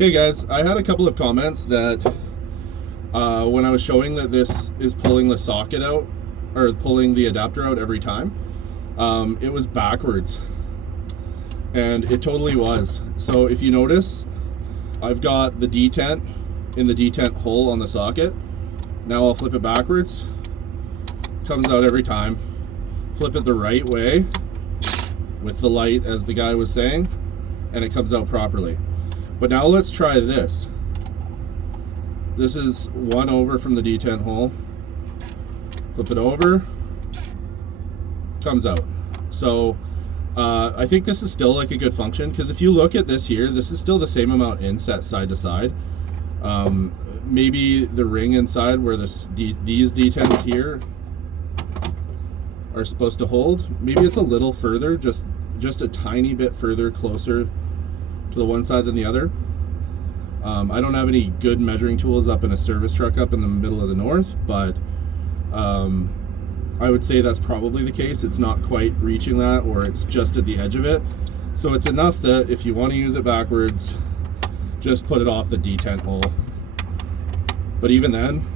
Okay guys, I had a couple of comments that when I was showing that this is pulling the socket out, or pulling the adapter out every time, it was backwards. And it totally was. So if you notice, I've got the detent in the detent hole on the socket. Now I'll flip it backwards. Comes out every time. Flip it the right way with the light, as the guy was saying, and it comes out properly. But now let's try this. This is one over from the detent hole. Flip it over. Comes out. So I think this is still like a good function, because if you look at this here, this is still the same amount in set side to side. Maybe the ring inside where these detents here are supposed to hold, maybe it's a little further, just a tiny bit further closer to the one side than the other. I don't have any good measuring tools up in a service truck up in the middle of the north, but I would say that's probably the case. It's not quite reaching that, or it's just at the edge of it. So it's enough that if you want to use it backwards, just put it off the detent hole. But even then,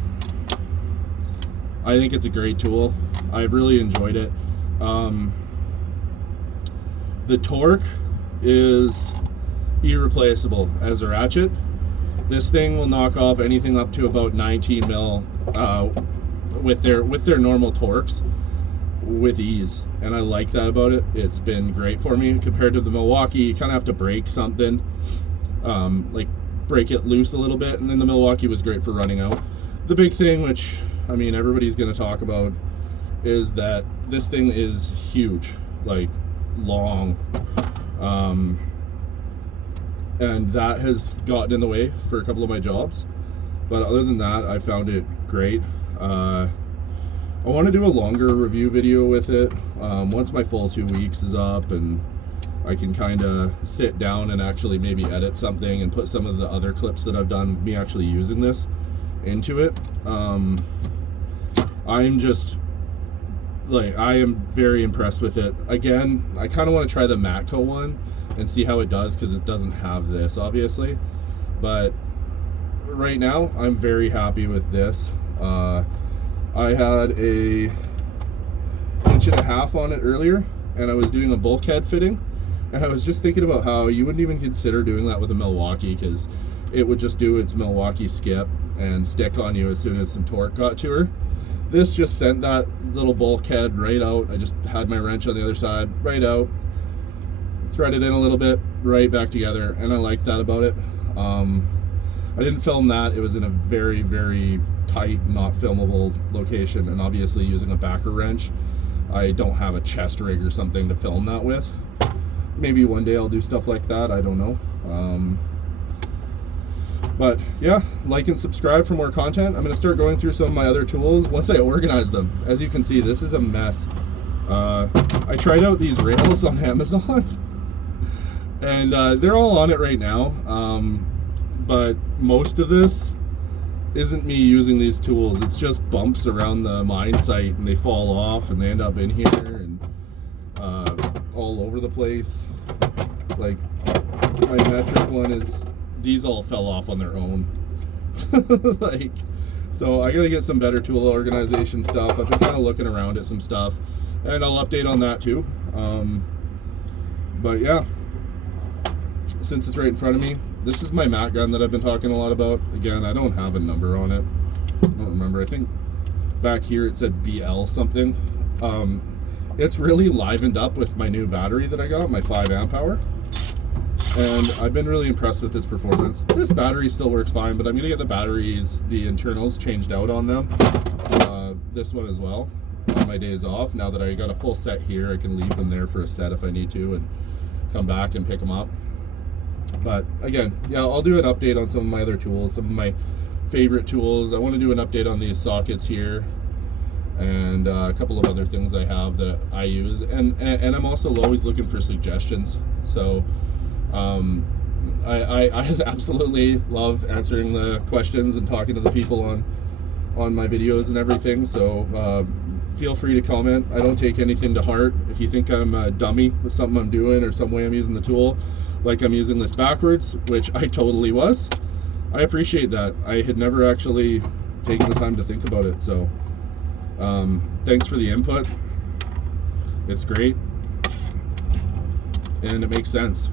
I think it's a great tool. I've really enjoyed it. The torque is irreplaceable as a ratchet. This thing will knock off anything up to about 19 mil with their normal torques with ease, and I like that about it. It's been great for me compared to the Milwaukee. You kind of have to break something, like break it loose a little bit, and then the Milwaukee was great for running out. The big thing, which I mean everybody's going to talk about, is that this thing is huge, like long, and that has gotten in the way for a couple of my jobs. But other than that, I found it great. I want to do a longer review video with it once my full 2 weeks is up, and I can kind of sit down and actually maybe edit something and put some of the other clips that I've done, me actually using this, into it. I'm just like, I am very impressed with it. Again, I kind of want to try the Matco one and see how it does, because it doesn't have this obviously, but right now I'm very happy with this. I had a 1.5 inch on it earlier, and I was doing a bulkhead fitting, and I was just thinking about how you wouldn't even consider doing that with a Milwaukee, because it would just do its Milwaukee skip and stick on you as soon as some torque got to her. This just sent that little bulkhead right out. I just had my wrench on the other side, right out, threaded in a little bit, right back together, and I like that about it. I didn't film that. It was in a very, very tight, not filmable location, and obviously using a backer wrench, I don't have a chest rig or something to film that with. Maybe one day I'll do stuff like that, I don't know. But yeah, like and subscribe for more content. I'm going to start going through some of my other tools once I organize them. As you can see, this is a mess. I tried out these rails on Amazon, and they're all on it right now. But most of this isn't me using these tools. It's just bumps around the mine site, and they fall off and they end up in here and all over the place. Like my metric one is, these all fell off on their own. Like, so I gotta get some better tool organization stuff. I've been kind of looking around at some stuff, and I'll update on that too. But yeah, since it's right in front of me, this is my mat gun that I've been talking a lot about. Again, I don't have a number on it. I don't remember. I think back here it said BL something. It's really livened up with my new battery that I got, my 5 amp hour. And I've been really impressed with its performance. This battery still works fine, but I'm gonna get the batteries, the internals changed out on them. This one as well, on my days off. Now that I got a full set here, I can leave them there for a set if I need to and come back and pick them up. But again, yeah, I'll do an update on some of my other tools, some of my favorite tools. I want to do an update on these sockets here, and a couple of other things I have that I use, and I'm also always looking for suggestions. So I absolutely love answering the questions and talking to the people on my videos and everything. So feel free to comment. I don't take anything to heart. If you think I'm a dummy with something I'm doing or some way I'm using the tool, like I'm using this backwards, which I totally was. I appreciate that. I had never actually taken the time to think about it, so thanks for the input. It's great and it makes sense.